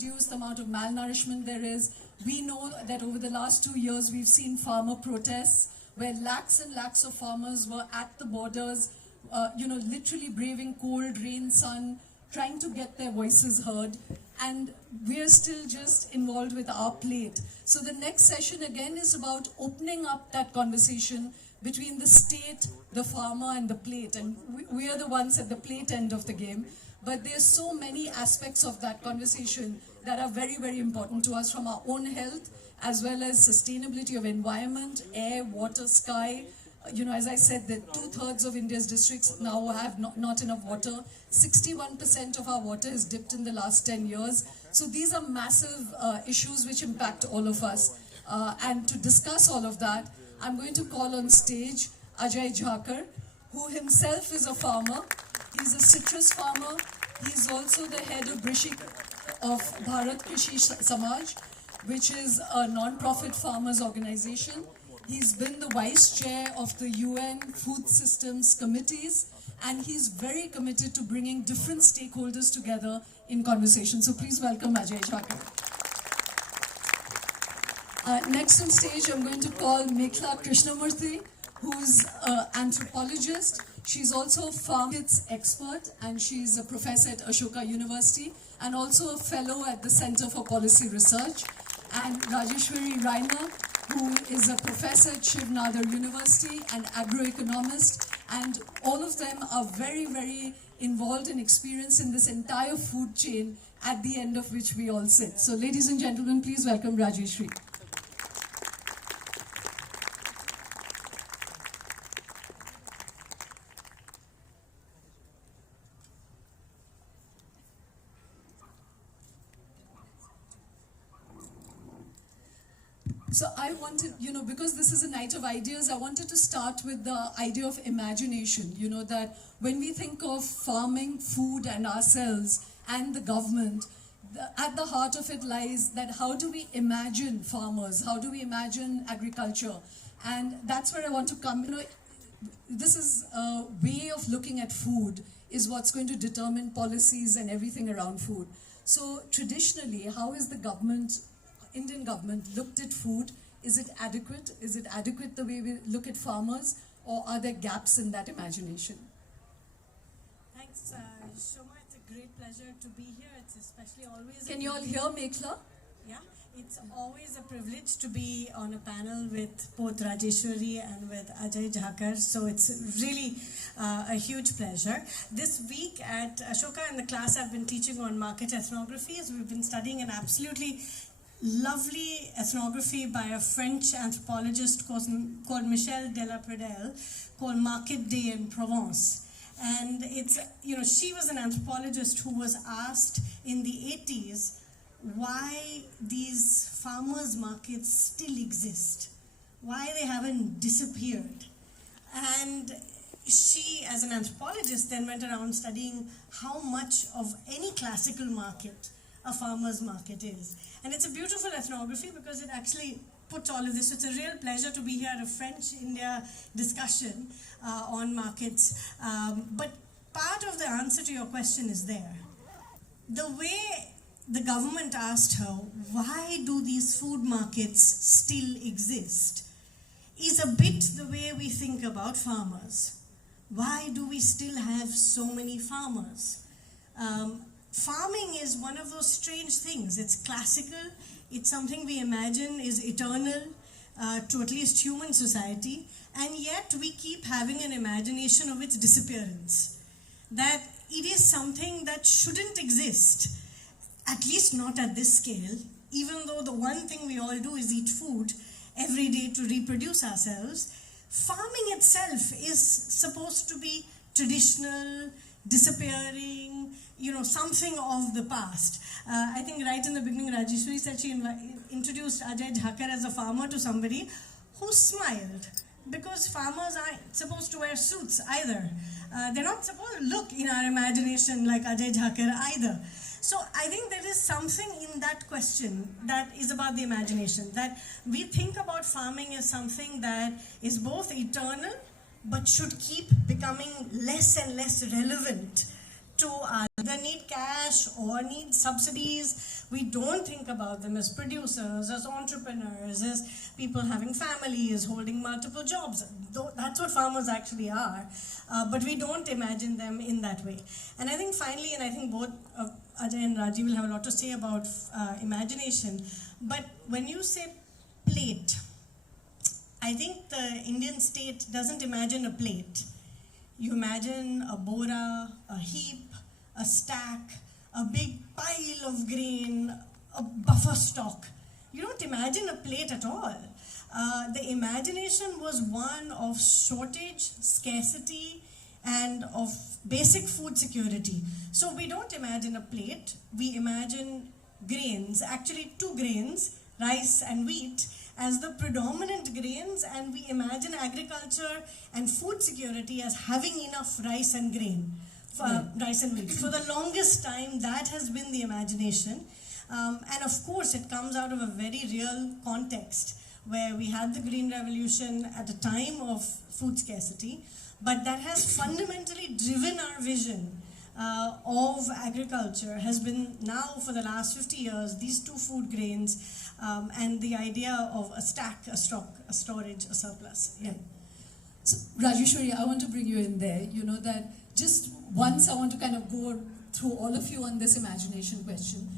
reduce the amount of malnourishment there is. We know that over the last 2 years, we've seen farmer protests where lakhs and lakhs of farmers were at the borders, literally braving cold, rain, sun, trying to get their voices heard. And we're still just involved with our plate. So the next session again is about opening up that conversation between the state, the farmer, and the plate. And we are the ones at the plate end of the game. But there's so many aspects of that conversation that are very, very important to us, from our own health, as well as sustainability of environment, air, water, sky. As I said, that 2/3 of India's districts now have not enough water. 61% of our water is dipped in the last 10 years. So these are massive issues which impact all of us. And to discuss all of that, I'm going to call on stage Ajay Jhakar, who himself is a farmer. He's a citrus farmer. He's also the head of Bharat Krishi Samaj, which is a non-profit farmers organization. He's been the vice chair of the UN Food Systems Committees, and he's very committed to bringing different stakeholders together in conversation. So please welcome Ajay Jhakar. Next on stage, I'm going to call Meghla Krishnamurthy, who's an anthropologist. She's also a farm expert, and she's a professor at Ashoka University, and also a fellow at the Center for Policy Research. And Rajeshwari Raina, who is a professor at Shiv Nadar University and agroeconomist, and all of them are very, very involved and experienced in this entire food chain, at the end of which we all sit. So ladies and gentlemen, please welcome Rajeshwari. So I wanted, because this is a night of ideas, I wanted to start with the idea of imagination, that when we think of farming, food, and ourselves, and the government, at the heart of it lies that how do we imagine farmers? How do we imagine agriculture? And that's where I want to come. This is a way of looking at food is what's going to determine policies and everything around food. So traditionally, how is the Indian government looked at food? Is it adequate? Is it adequate the way we look at farmers, or are there gaps in that imagination? Thanks, Shoma. It's a great pleasure to be here. It's especially always... Can you all hear Meghla? Yeah, it's always a privilege to be on a panel with both Rajeshwari and with Ajay Jhakar. So it's really a huge pleasure. This week at Ashoka, in the class I've been teaching on market ethnography, we've been studying an absolutely lovely ethnography by a French anthropologist called Michel Delapredelle, called Market Day in Provence. And it's, she was an anthropologist who was asked in the 80s why these farmers' markets still exist, why they haven't disappeared. And she, as an anthropologist, then went around studying how much of any classical market a farmer's market is. And it's a beautiful ethnography because it actually puts all of this. So it's a real pleasure to be here at a French-India discussion on markets. But part of the answer to your question is there. The way the government asked her, why do these food markets still exist, is a bit the way we think about farmers. Why do we still have so many farmers? Farming is one of those strange things. It's classical. It's something we imagine is eternal to at least human society. And yet we keep having an imagination of its disappearance. That it is something that shouldn't exist, at least not at this scale, even though the one thing we all do is eat food every day to reproduce ourselves. Farming itself is supposed to be traditional, disappearing, something of the past. I think right in the beginning, Rajeshwari said she introduced Ajay Jhakar as a farmer to somebody who smiled, because farmers aren't supposed to wear suits either. They're not supposed to look in our imagination like Ajay Jhakar either. So I think there is something in that question that is about the imagination, that we think about farming as something that is both eternal but should keep becoming less and less relevant to either need cash or need subsidies. We don't think about them as producers, as entrepreneurs, as people having families, holding multiple jobs. That's what farmers actually are. But we don't imagine them in that way. And I think finally, and I think both Ajay and Raji will have a lot to say about imagination, but when you say plate, I think the Indian state doesn't imagine a plate. You imagine a bora, a heap, a stack, a big pile of grain, a buffer stock. You don't imagine a plate at all. The imagination was one of shortage, scarcity, and of basic food security. So we don't imagine a plate, we imagine grains, actually two grains, rice and wheat, as the predominant grains, and we imagine agriculture and food security as having enough rice and grain, rice and wheat. For the longest time, that has been the imagination. And of course, it comes out of a very real context where we had the Green Revolution at a time of food scarcity, but that has fundamentally driven our vision of agriculture, has been now for the last 50 years, these two food grains, and the idea of a stack, a stock, a storage, a surplus. Yeah. So, Rajeshwari, I want to bring you in there. You know that just once I want to kind of go through all of you on this imagination question.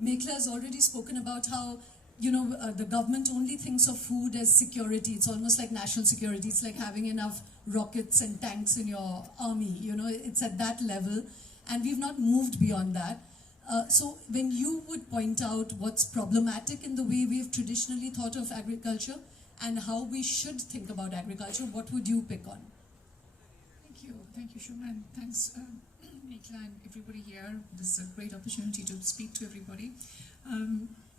Mekhla has already spoken about how, you know, the government only thinks of food as security. It's almost like national security. It's like having enough rockets and tanks in your army. You know, it's at that level. And we've not moved beyond that. So when you would point out what's problematic in the way we've traditionally thought of agriculture and how we should think about agriculture, what would you pick on? Thank you, Shoma, and thanks, Mekhla and everybody here. This is a great opportunity to speak to everybody,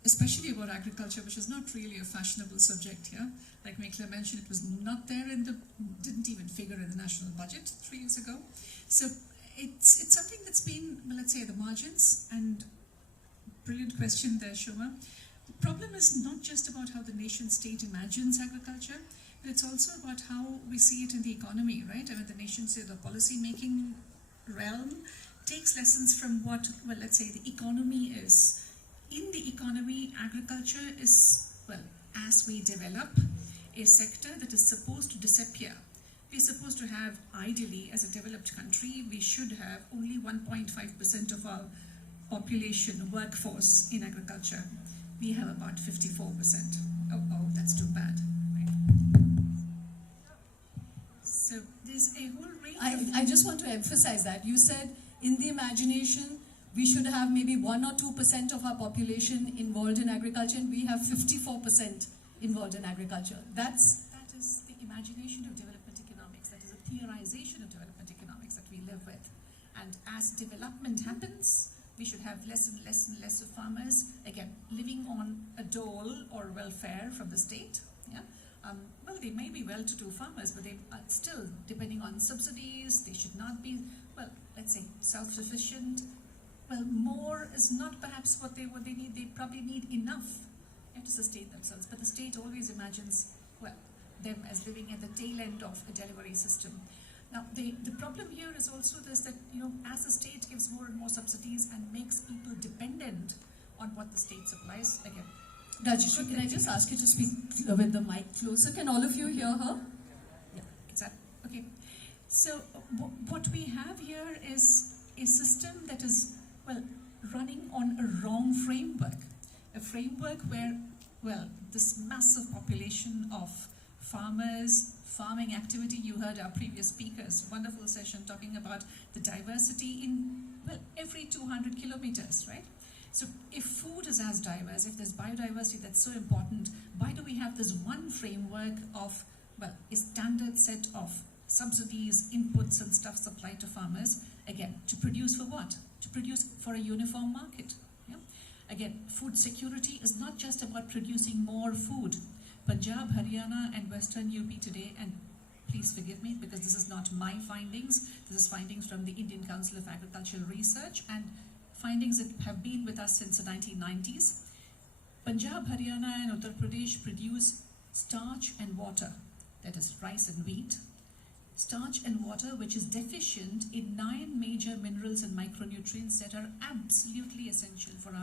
especially about agriculture, which is not really a fashionable subject here. Like Mekhla mentioned, it was not there didn't even figure in the national budget 3 years ago. So it's something that's been, well, let's say, the margins. And brilliant question there, Shoma. The problem is not just about how the nation state imagines agriculture, but it's also about how we see it in the economy, right? I mean, the nation state, the policy making realm takes lessons from what, well, let's say the economy is. In the economy, agriculture is, well, as we develop a sector that is supposed to disappear. We're supposed to have, ideally, as a developed country, we should have only 1.5% of our population workforce in agriculture. We have about 54%. Oh, that's too bad. Right? So there's a whole range I just want to emphasize that. You said in the imagination, we should have maybe 1 or 2% of our population involved in agriculture, and we have 54% involved in agriculture. That is the imagination of development economics. That is a theorization of development economics that we live with. And as development happens, we should have less and less and less of farmers, again, living on a dole or welfare from the state. Yeah? Well, they may be well-to-do farmers, but they are still depending on subsidies. They should not be, well, let's say, self-sufficient. Well, more is not perhaps what they need. They probably need enough to sustain themselves. But the state always imagines, well, them as living at the tail end of a delivery system. Now, the problem here is also this, that, you know, as the state gives more and more subsidies and makes people dependent on what the state supplies, again. Rajeshwari, can I just ask you to speak with the mic closer? Can all of you hear her? Yeah, exactly. Okay. So what we have here is a system that is, well, running on a wrong framework. A framework where, well, this massive population of farmers, farming activity, you heard our previous speakers, wonderful session talking about the diversity in, well, every 200 kilometers, right? So if food is as diverse, if there's biodiversity that's so important, why do we have this one framework of, well, a standard set of subsidies, inputs and stuff supplied to farmers, again, to produce for what? To produce for a uniform market. Yeah? Again, food security is not just about producing more food. Punjab, Haryana and Western UP today, and please forgive me because this is not my findings, this is findings from the Indian Council of Agricultural Research and findings that have been with us since the 1990s. Punjab, Haryana and Uttar Pradesh produce starch and water, that is rice and wheat, starch and water, which is deficient in 9 major minerals and micronutrients that are absolutely essential for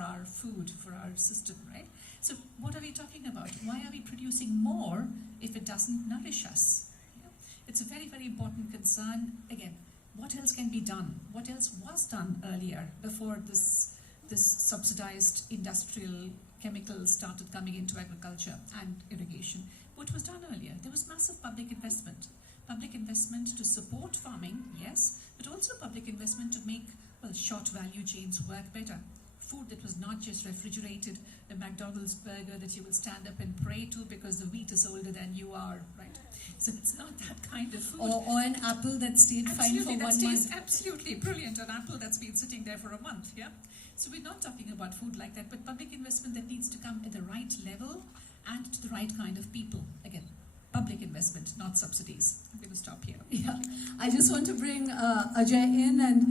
our food, for our system, right? So what are we talking about? Why are we producing more if it doesn't nourish us? Yeah. It's a very, very important concern. Again, what else can be done? What else was done earlier before this subsidized industrial chemicals started coming into agriculture and irrigation? What was done earlier? There was massive public investment. Public investment to support farming, yes, but also public investment to make, well, short value chains work better. Food that was not just refrigerated, a McDonald's burger that you will stand up and pray to because the wheat is older than you are, right? So it's not that kind of food. Or an apple that stayed fine for 1 month. Absolutely brilliant. An apple that's been sitting there for a month, yeah? So we're not talking about food like that, but public investment that needs to come at the right level and to the right kind of people. Again, public investment, not subsidies. I'm going to stop here. Yeah, I just want to bring Ajay in, and